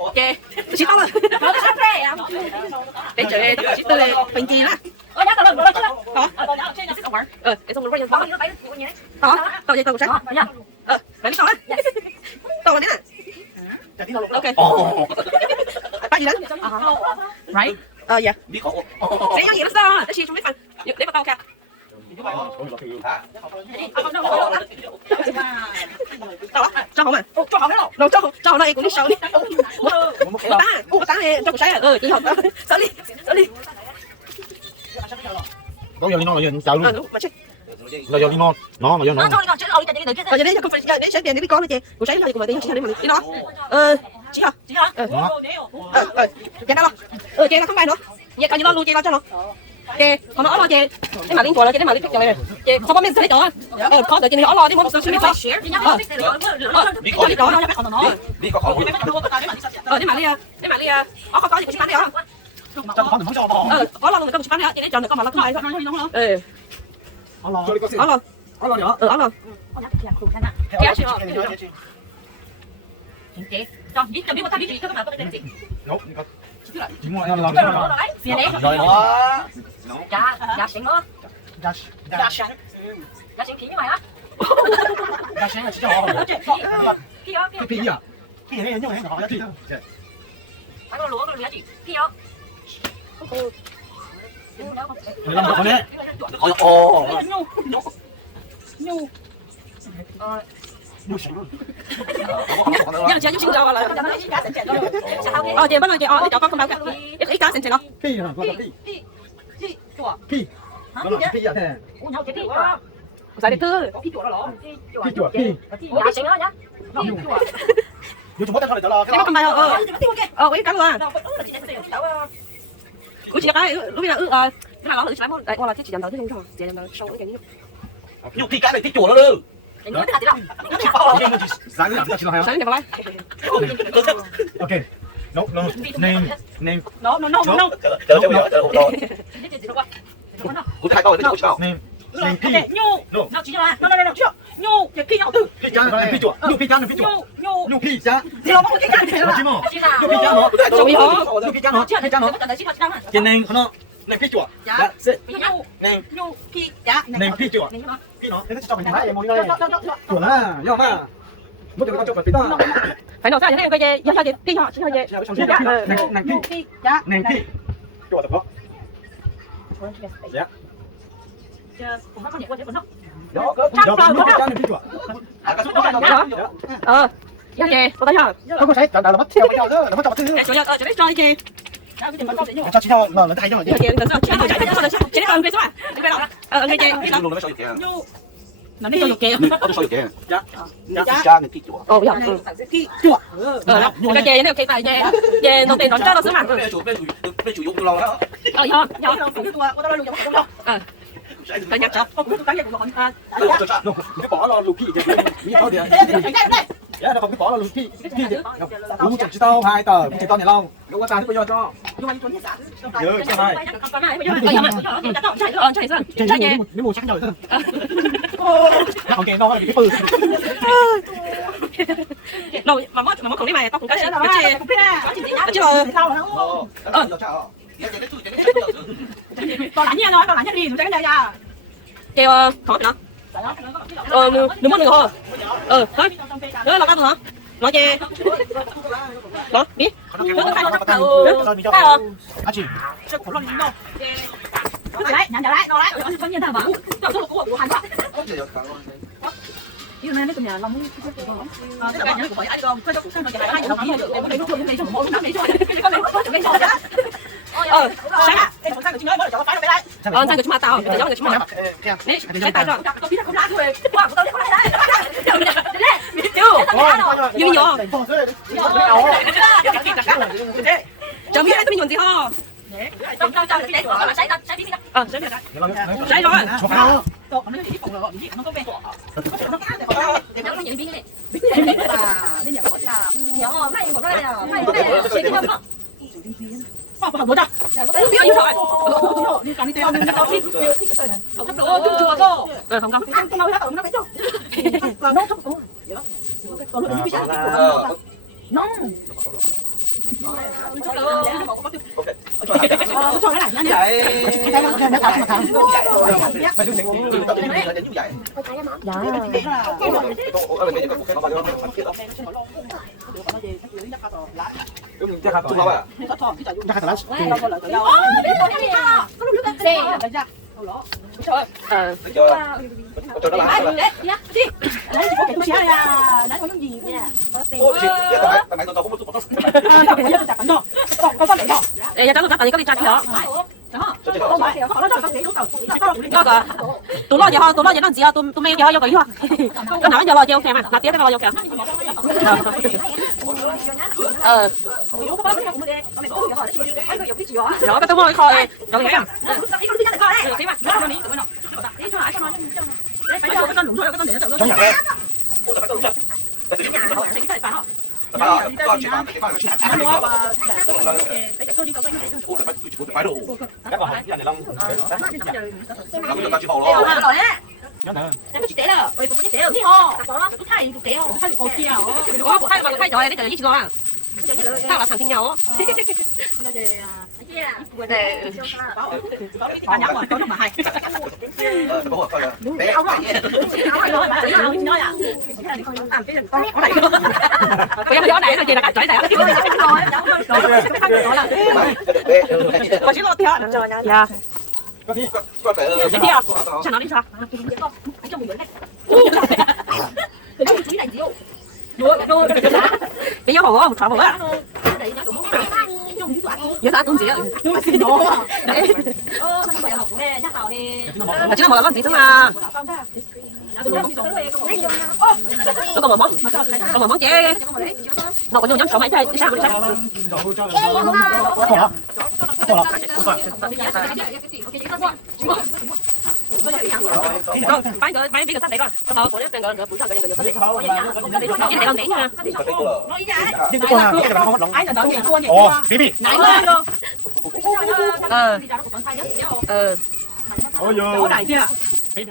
Ok, tôi chỉ tao rồi. Để chơi chỉ tôi bình kỳ lá. Đó. Để xong rồi quay đó. Đó, tao dây tao sáng. Để tao á. Tao là nè. Ok. Bao gì đó? Right. Dạ. Để gì nó sao? Để xong mấy phần. Để vào tao kìa. Cho không à? Cho không đâu. Đâu cho này cũng đi sâu đi. Ta này cho cái chị học đó. Sợ đi. Có giờ đi non là giờ chào luôn. Mà chết. Là giờ đi non, nó mà giờ nó. Rồi giờ đấy không phải để sáng tiền để biết con chị. Cô sáng này cùng mà đi để mà đi nó. Chị hả? Chị đâu? Chị nó không bay nữa. Vậy coi như nó luôn chị lo cho nó. Chị, còn nó lo chị. Cái mà liên quan là cái mà liên kết này. Chị không có mình sẽ cho. Có đợi chị nó lo đi không có suy nghĩ sao. Đi có đi mà đi. Đi mà đi. Có gì cũng bán đi không? Có lo luôn không bán đi. Chị chọn được con mà nó không bay thôi. Ở lo. Kéo chị. Chị. Cho biết cho biết có biết chị có nào có biết chị. Chỉ mua ăn làm. Rồi đó. Dạ xịn đó. Dạ xịn khí như mày á. Dạ xịn là chỉ cho họ. Kia à? Cái này nhưng mà nó nhỏ chứ. Cái lúa chị. Kia à? Làm được đấy. Nhu. Nhưng chị xin cho là chị bắt chị cho con bao cả ít cá xin chị nó Pi hả? Gọi là pi. Pi. Nó là pi à thế. Giải thư. Pi chuột pi. Dạ xịn đó nhá. Nếu chúng ta cho là Em con bao ít cá luôn à. Ủa chị cái lúc bây giờ cái nào nó thử làm đây qua là thiết chỉ làm đầu thứ không chị làm đầu sâu cái gì nhưng pi cá này pi chuột nó đưa. Cái nhớ cái gì Sáng làm cho nó sáng đi vào Ok. No. Name. No. Cụ thể câu này cho. Name pi. No. Nó chỉ là. No. Nhu, cái kia nào từ. Pi cá này pi chuột. Nhu pi cá này pi chuột. Nhu pi cá. Thì nó có cái cái Nó chứ mà. Nhu pi cá nó. Trời ơi. Nhu pi cá nó. Cái name nó. Name pi chuột. Dạ. Nhu pi cá. Name pi chuột. Pi nó. Thế nó cho mình thấy em muốn đây. Chuột à, nhau mà. Mất được con chuột phải pi ta. Phải nói sao vậy cái gì? Sao vậy? Pi họ chứ gì? Name pi. Name pi. Chuột được không? Dạ. Cũng có nhiều con Đó, dạ chị, cô thấy chưa? Không có thấy, là mất theo nhau đó, là mất thứ. Chủ nhật cho biết cho chị. Cho chị nhau, nó thay nhau. Chị đừng sao, chị đừng cái số à? Đi về đâu? Nghe chị. Luôn nó soi kìa. Làm đi cho kìa. Nó soi kìa. Dạ. Cha này kia chuột. Ồ, dạ. Chuột. Cái chị này cái tài về đầu tiên nó cho nó sớm ăn. Bên chủ dụng lo đó. Dạ. Tại nhặt cho. Cái bỏ lo lục kia. Như thôi thì. Dạ, nó không cái bỏ lo lục kia. Đúng chẳng chỉ tao hai tờ, chỉ tao này lâu. Lúc ta bây giờ cho. Nhớ cho hai. Chạy nếu mua chắc rồi. Ok, nó là cái pư. Rồi mà mất còn cái này tao cũng cái chứ tao đánh nha, tao đánh đi, tụi cái này nha. Kêu khó nữa. Đừng mất người hồ. Thôi. Đó là tao hả? Nói chê. Đó, biết. À chị. Nhận lại. Có nhiên thằng bảo. Tao số của Hàn Quốc. Yêu nên cái nhà lòng cái cái nhà của ai đi con, cái đó cũng sang cái hai đồng ý được, em lấy luôn lấy cho một năm lấy cho. Cái này có lấy cho ra. Sáng à, cái thằng sang của chúng nó mới cho phá nó đây. Sang của chúng tao, cái giống của chúng mày. Nè, cái tay rồi. Tao biết không lá thôi. Qua của tao biết không lá đây. Biết chưa? Như nhỏ. Chờ biết tao mình gì ho. Trong cái đấy của nó sấy tí đi. Sấy rồi. Nó chỉ phòng rồi, nó có bên. Nó có những viên này. Đi nhà gọi là nhỏ mấy của nó đây là mấy cái này chỉ cái không. Học bữa đó. Đấy biết như vậy. Đi cầm đi theo nên tao thích cái sợi này. Không có chùa cơ. Không nói hết nó phải cho. Là nó không có. Vậy đó. Còn nó đi cái nó. cho cái này nha. phải chú định như vậy. Chắc là chung lâu à? Chắc là cho nó lại. Ê, cháu có đi tra chưa? Có cả. Tụi nó giờ nó gì à? Tụi mấy giờ vô cái hoa. Cái nào giờ lo chưa kèm à? Nạp tiền cái lo vô kèm. Rồi cái tôi mua kho này. Rồi cái à? Cái mà. Trong nhà đây. Phải đủ. Các bạn cái này long. Chúng ta chỉ bỏ lo. Em có chỉ té là, ôi có chỉ té ở đi ho. Có thay thực tế không? Thay có kia. Có thay rồi đấy cái gì chứ à? Sao là thằng tin nhau? Bây giờ này là gì là cả trời này. Có chỉ lo theo. Dạ. Sao nó đi sao? Cái dấu hổ một thằng hổ á. Nhớ ta cũng gì á. Mà chứ nó mở con gì thế mà. Nó còn mở món chè. Nó còn nhắm sọ máy chơi sao vậy? Bán biết được sách này con. Nó có cái người buổi sáng cái người sách này. Cái này con để nha. Ồ, baby. Ôi giời.